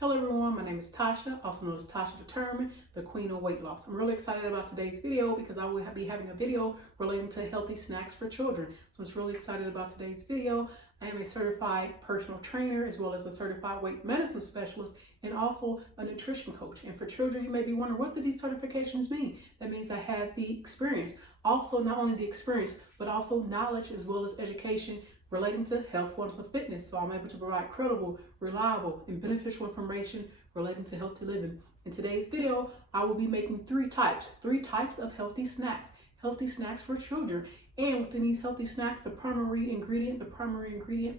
Hello everyone, my name is Tasha, also known as Tasha Determined, the Queen of Weight Loss. I'm really excited about today's video because I will be having a video relating to healthy snacks for children. So I'm just really excited about today's video. I am a certified personal trainer as well as a certified weight medicine specialist and also a nutrition coach. And for children, you may be wondering, what do these certifications mean? That means I have the experience. Also, not only the experience, but also knowledge as well as education relating to health, wellness, and fitness. So I'm able to provide credible, reliable, and beneficial information relating to healthy living. In today's video, I will be making three types of healthy snacks for children. And within these healthy snacks, the primary ingredient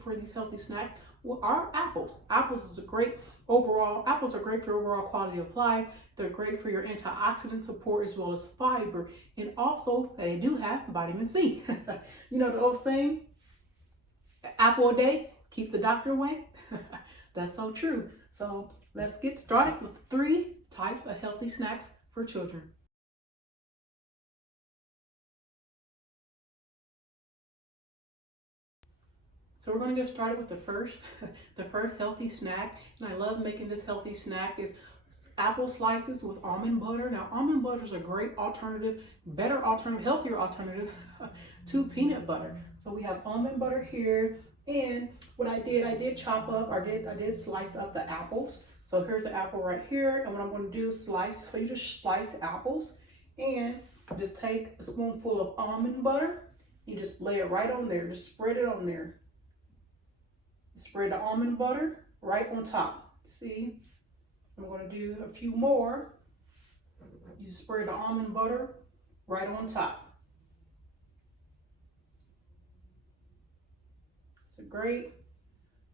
for these healthy snacks are apples. Apples are great for your overall quality of life. They're great for your antioxidant support as well as fiber. And also, they do have vitamin C. You know the old saying, apple a day keeps the doctor away. That's so true. So let's get started with three types of healthy snacks for children. So we're going to get started with the first healthy snack. And I love making this healthy snack is apple slices with almond butter. Now, almond butter is a great alternative, healthier alternative to peanut butter. So we have almond butter here. And what I did slice up the apples. So here's the apple right here. And what I'm going to do is slice. So you just slice apples and just take a spoonful of almond butter. You just lay it right on there. Just spread it on there. Spread the almond butter right on top. See? I'm going to do a few more. You spread the almond butter right on top.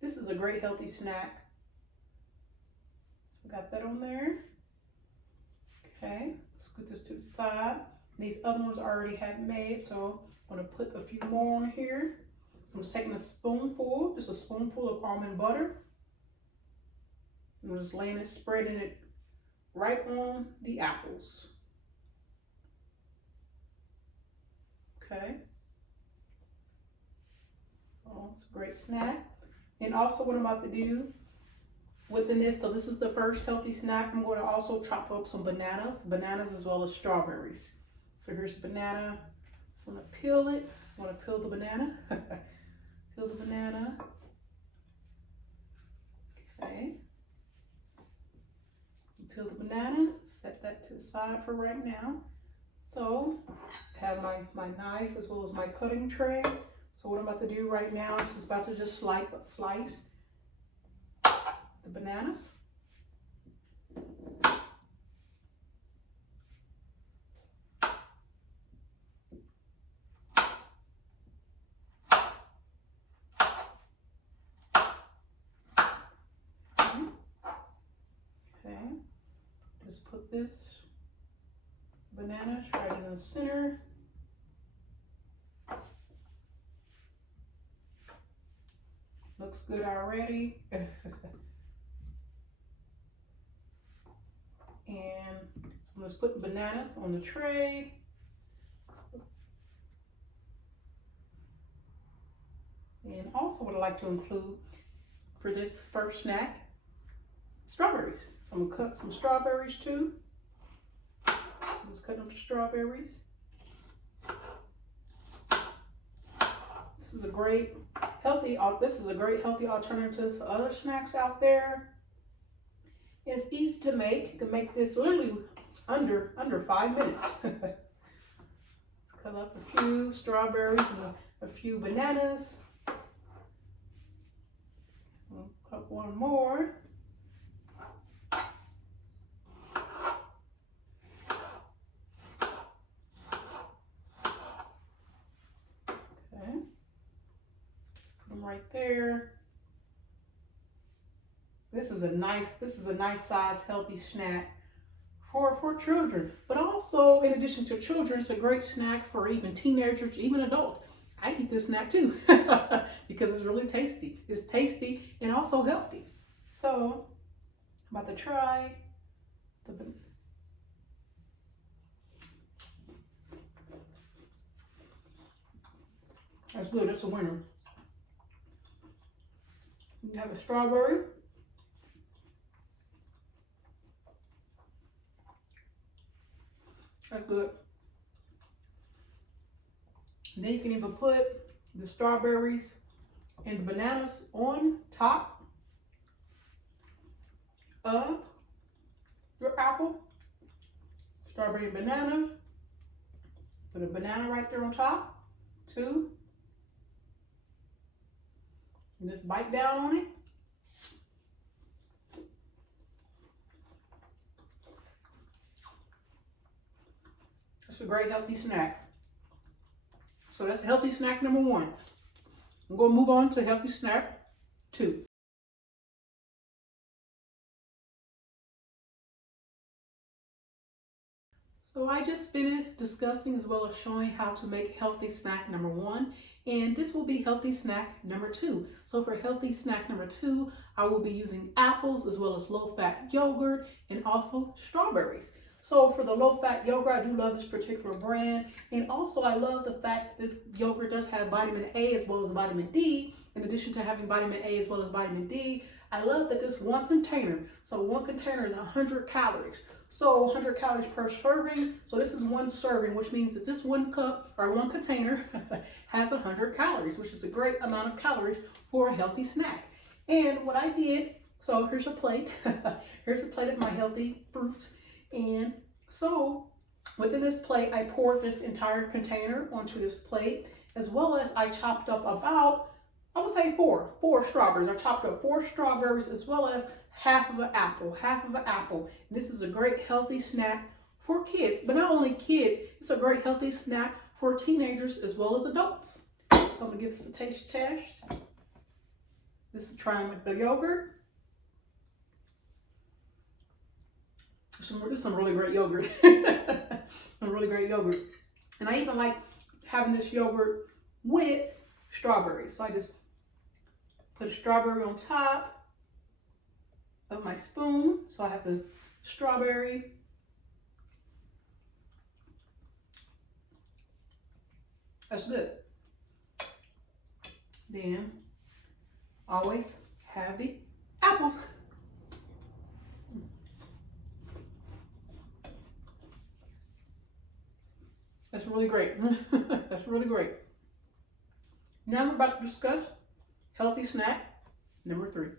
This is a great healthy snack. So got that on there. Okay, let's put this to the side. These other ones I already have made, so I'm going to put a few more on here. So I'm just taking just a spoonful of almond butter. I'm just spreading it right on the apples. Okay. Oh, it's a great snack. And also what I'm about to do within this, so this is the first healthy snack, I'm going to also chop up some bananas as well as strawberries. So here's the banana. Just want to peel it. Just want to peel the banana. Peel the banana. Okay. Peel the banana. Set that to the side for right now. So I have my knife as well as my cutting tray. So what I'm about to do right now is just about to slice the bananas. Okay, just put this banana right in the center. Looks good already. And so I'm just putting bananas on the tray. And also what I like to include for this first snack, strawberries. So I'm gonna cut some strawberries too. I'm just cutting up the strawberries. This is a great healthy alternative for other snacks out there. It's easy to make. You can make this literally under 5 minutes. Let's cut up a few strawberries and a few bananas. I'll cut one more. Right there. This is a nice size healthy snack for children, but also in addition to children, it's a great snack for even teenagers, even adults. I eat this snack too because it's really tasty. It's tasty and also healthy. So I'm about to try that's good. That's a winner. You have a strawberry. That's good. And then you can even put the strawberries and the bananas on top of your apple. Strawberry and bananas. Put a banana right there on top, too. And just bite down on it. It's a great healthy snack. So that's healthy snack number 1. I'm going to move on to healthy snack 2. So I just finished discussing as well as showing how to make healthy snack number 1, and this will be healthy snack number 2. So for healthy snack number 2, I will be using apples as well as low-fat yogurt and also strawberries. So for the low-fat yogurt, I do love this particular brand, and also I love the fact that this yogurt does have vitamin A as well as vitamin D. In addition to having vitamin A as well as vitamin D, I love that this one container, so one container is 100 calories. So 100 calories per serving. So this is one serving, which means that this one cup or one container has 100 calories, which is a great amount of calories for a healthy snack. And what I did, so here's a plate. Here's a plate of my healthy fruits. And so within this plate, I poured this entire container onto this plate, as well as I chopped up about, I would say four strawberries. I chopped up 4 strawberries as well as half of an apple. And this is a great healthy snack for kids, but not only kids, it's a great healthy snack for teenagers as well as adults. So I'm gonna give this a taste test. This is trying with the yogurt. This is some really great yogurt. Some really great yogurt. And I even like having this yogurt with strawberries. So I just put a strawberry on top of my spoon. So I have the strawberry. That's good. Then always have the apples. That's really great. That's really great. Now we're about to discuss healthy snack number 3.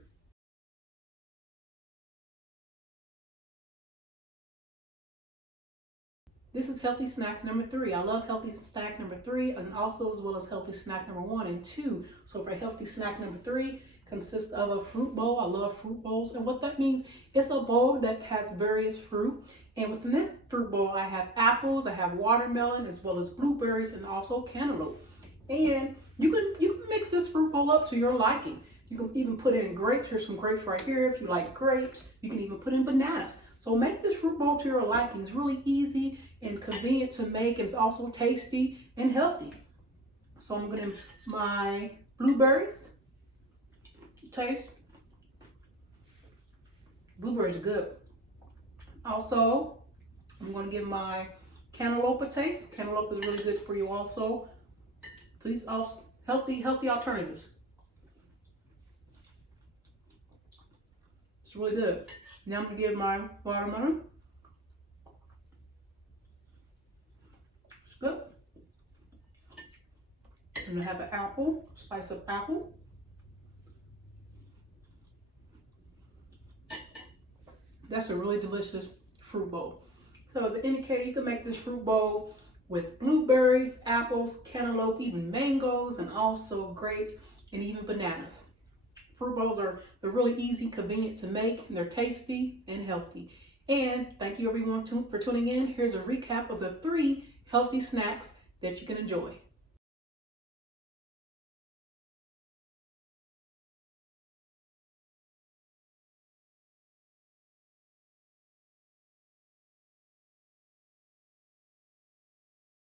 This is healthy snack number 3. I love healthy snack number 3 and also as well as healthy snack number 1 and 2. So for healthy snack number 3 consists of a fruit bowl. I love fruit bowls, and what that means, it's a bowl that has various fruit. And within this fruit bowl, I have apples, I have watermelon, as well as blueberries, and also cantaloupe. And you can mix this fruit bowl up to your liking. You can even put in grapes. There's some grapes right here if you like grapes. You can even put in bananas. So make this fruit bowl to your liking. It's really easy and convenient to make. It's also tasty and healthy. So I'm going to my blueberries. Taste. Blueberries are good. Also, I'm going to give my cantaloupe a taste. Cantaloupe is really good for you also. So these are healthy alternatives. It's really good. Now I'm going to give my watermelon. It's good. I'm going to have an apple, slice of apple. That's a really delicious fruit bowl. So as an indicator, you can make this fruit bowl with blueberries, apples, cantaloupe, even mangoes, and also grapes, and even bananas. Fruit bowls they're really easy, convenient to make, and they're tasty and healthy. And thank you everyone for tuning in. Here's a recap of the 3 healthy snacks that you can enjoy.